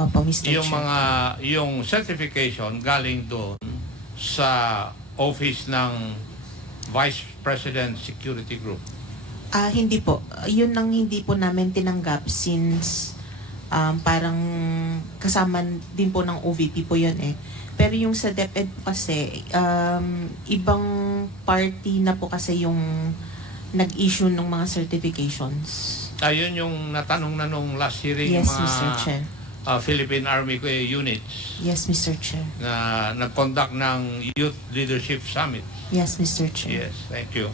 Opo, Mr. Yung Chair. yung certification galing doon sa office ng Vice President Security Group. Hindi po. Yun ang hindi po namin tinanggap since parang kasama din po ng OVP po yun eh. Pero yung sa DepEd po kasi, ibang party na po kasi yung nag-issue ng mga certifications. Ayun yung natanong na nung last hearing, Yes, mga Mr. Chair. Philippine Army units Yes, Mr. Chair. na nag-conduct ng Youth Leadership Summit. Yes, Mr. Chair. Yes, thank you.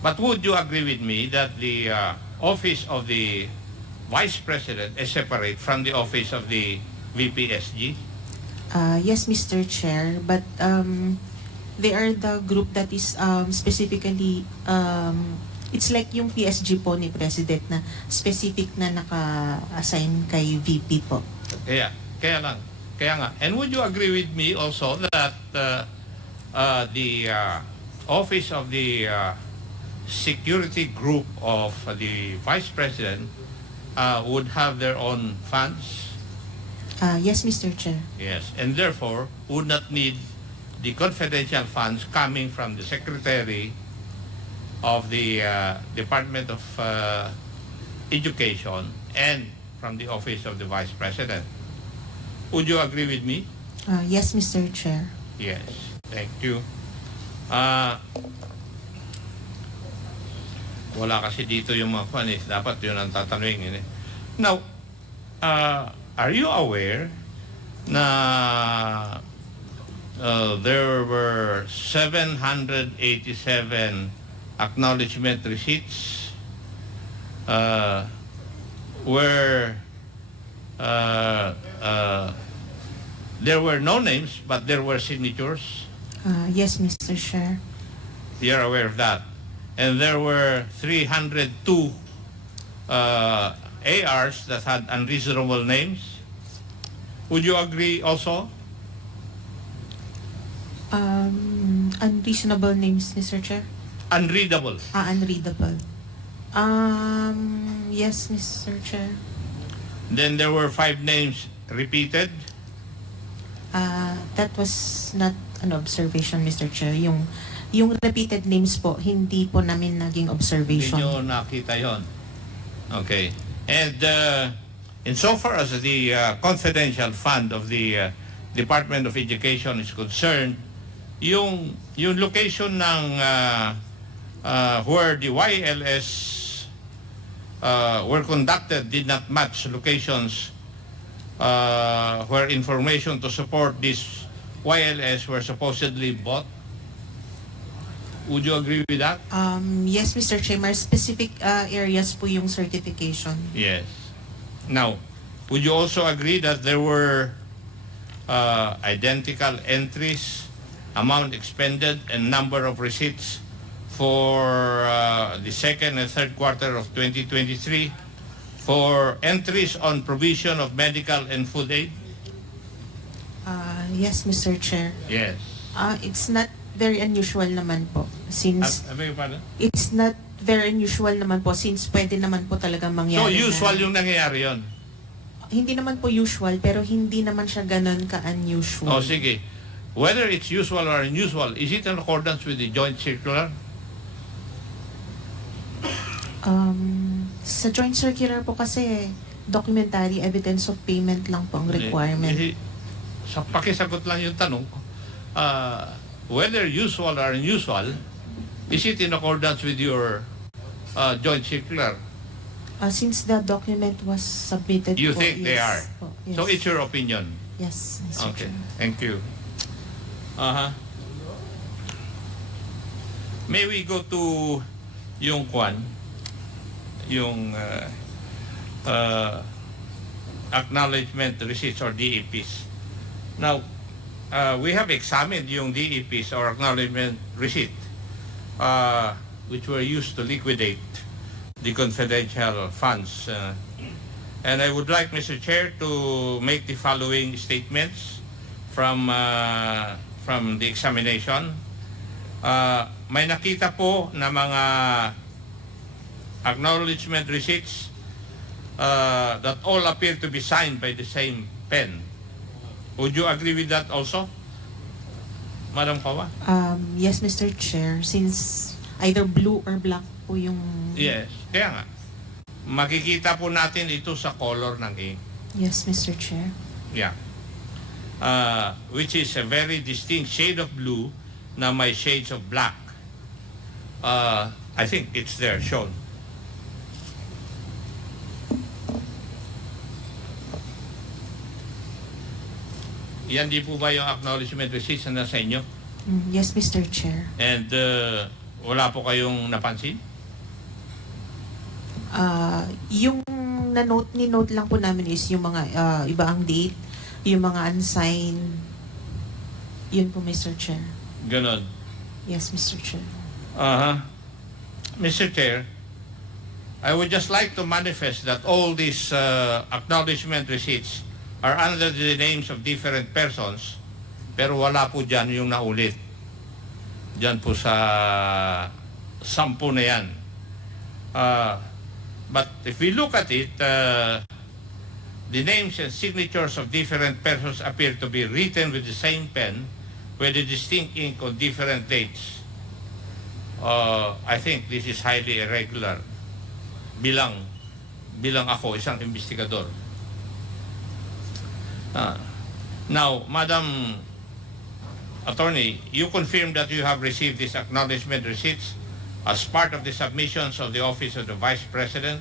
But would you agree with me that the office of the Vice President is separate from the office of the VPSG? Yes, Mr. Chair, but they are the group that is specifically, it's like yung PSG po ni President na specific na naka-assign kay VP po. Kaya nga. And would you agree with me also that the office of the security group of the Vice President would have their own funds? Yes, Mr. Chair. Yes, and therefore would not need the confidential funds coming from the Secretary of the Department of Education and from the Office of the Vice President. Would you agree with me? Yes, Mr. Chair. Yes, thank you. Wala kasi dito yung mga kwan eh. Dapat yun ang tatanungin eh. Now, are you aware na there were 787 acknowledgement receipts where there were no names but there were signatures? Yes, Mr. Chair. You're aware of that? And there were 302 ARs that had unreasonable names. Would you agree also? Unreasonable names, Mr. Chair? Unreadable. Unreadable. Yes, Mr. Chair. Then there were 5 names repeated. That was not an observation, Mr. Chair. Yung repeated names po, hindi po namin naging observation. Hindi nyo nakita yon. Okay. And insofar as the confidential fund of the Department of Education is concerned, yung location ng where the YLS were conducted did not match locations where information to support this YLS were supposedly bought. Would you agree with that? Yes, Mr. Chair. May specific areas po yung certification. Yes. Now, would you also agree that there were identical entries, amount expended, and number of receipts for the second and third quarter of 2023 for entries on provision of medical and food aid? Yes, Mr. Chair. Yes. It's not very unusual naman po since it's not very unusual naman po since pwede naman po talaga mangyari. So usual na, yung nangyayari yon? Hindi naman po usual pero hindi naman siya ganun ka-unusual. Oh, sige. Whether it's usual or unusual, is it in accordance with the joint circular? Sa joint circular po kasi documentary evidence of payment lang po ang requirement. Sa pakisagot lang yung tanong, whether usual or unusual, is it in accordance with your joint circular? Since the document was submitted You po, think yes, they are? po, yes. So it's your opinion? Yes, Mr. Okay, Chair. thank you. May we go to yung kwan, yung acknowledgement receipts or DEPs. Now, we have examined yung DEPs or acknowledgement receipt which were used to liquidate the confidential funds. And I would like, Mr. Chair, to make the following statements from the examination. May nakita po na mga acknowledgement receipts that all appear to be signed by the same pen. Would you agree with that also, Madam Kawa? Yes, Mr. Chair, since either blue or black po yung... Yes, kaya nga. Makikita po natin ito sa color ng ink. Yes, Mr. Chair. Yeah. Which is a very distinct shade of blue na may shades of black. I think it's there shown. Yan di po ba yung acknowledgement receipts na nasa inyo? Yes, Mr. Chair. And wala po kayong napansin? Yung ni-note lang po namin is yung mga iba ang date, yung mga unsigned. Yun po, Mr. Chair. Ganon. Yes, Mr. Chair. Mr. Chair, I would just like to manifest that all these acknowledgement receipts are under the names of different persons, pero wala po dyan yung naulit. Dyan po sa 10 na yan. But if we look at it, the names and signatures of different persons appear to be written with the same pen with a distinct ink on different dates. I think this is highly irregular. Bilang ako, isang investigador. Now, Madam Attorney, you confirm that you have received these acknowledgement receipts as part of the submissions of the Office of the Vice President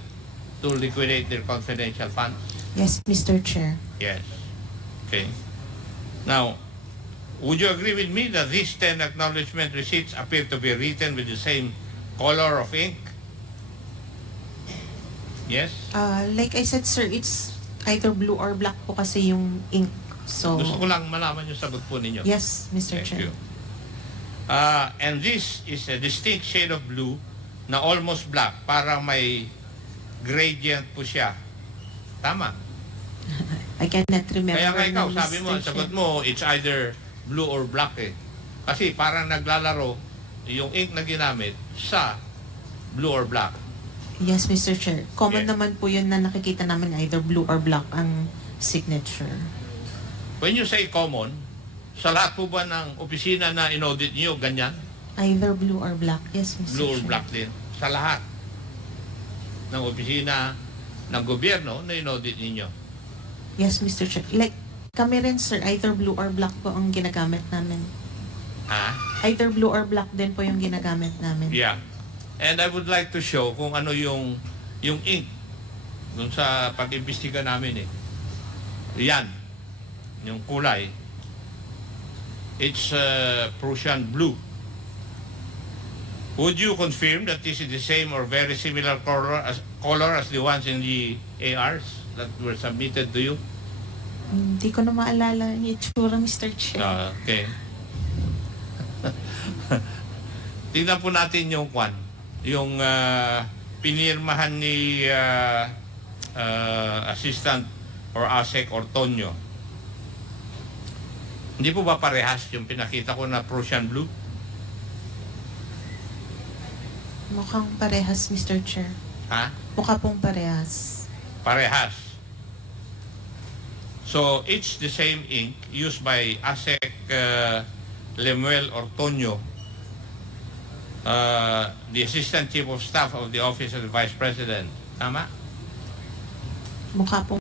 to liquidate their confidential funds? Yes, Mr. Chair. Yes. Okay. Now, would you agree with me that these 10 acknowledgement receipts appear to be written with the same color of ink? Yes? Like I said, sir, it's either blue or black po kasi yung ink. So, Gusto ko lang malaman yung sagot po ninyo. yes, Mr. Thank Chair. you. And this is a distinct shade of blue na almost black. Parang may gradient po siya. Tama. I cannot remember. Kaya nga ikaw, now, sabi mo, Mr. ang sagot Chair. mo, it's either blue or black eh. Kasi parang naglalaro yung ink na ginamit sa blue or black. Yes, Mr. Chair. Common Yeah. naman po yun na nakikita namin either blue or black ang signature. When you say common, sa lahat po ba ng opisina na inaudit niyo, ganyan? Either blue or black. Yes, Mr. Blue or Chair. black din? Sa lahat ng opisina ng gobyerno na inaudit ninyo? Yes, Mr. Chair. Like, kami rin, sir, either blue or black po ang ginagamit namin. Ha? Either blue or black din po yung ginagamit namin. Yeah. And I would like to show kung ano yung ink dun sa pag-imbestiga namin eh. Yan. Yung kulay. It's Prussian blue. Would you confirm that this is the same or very similar color as the ones in the ARs that were submitted to you? Hindi ko na maalala yung itsura, Mr. Chair. Okay. Tingnan po natin yung yung pinirmahan ni Assistant or ASEC Ortonio. Hindi po ba parehas yung pinakita ko na Prussian blue? Mukhang parehas, Mr. Chair. Ha? Mukha pong parehas. Parehas. So, it's the same ink used by ASEC Lemuel Ortonio, the Assistant Chief of Staff of the Office of the Vice President. Tama? Mukha pong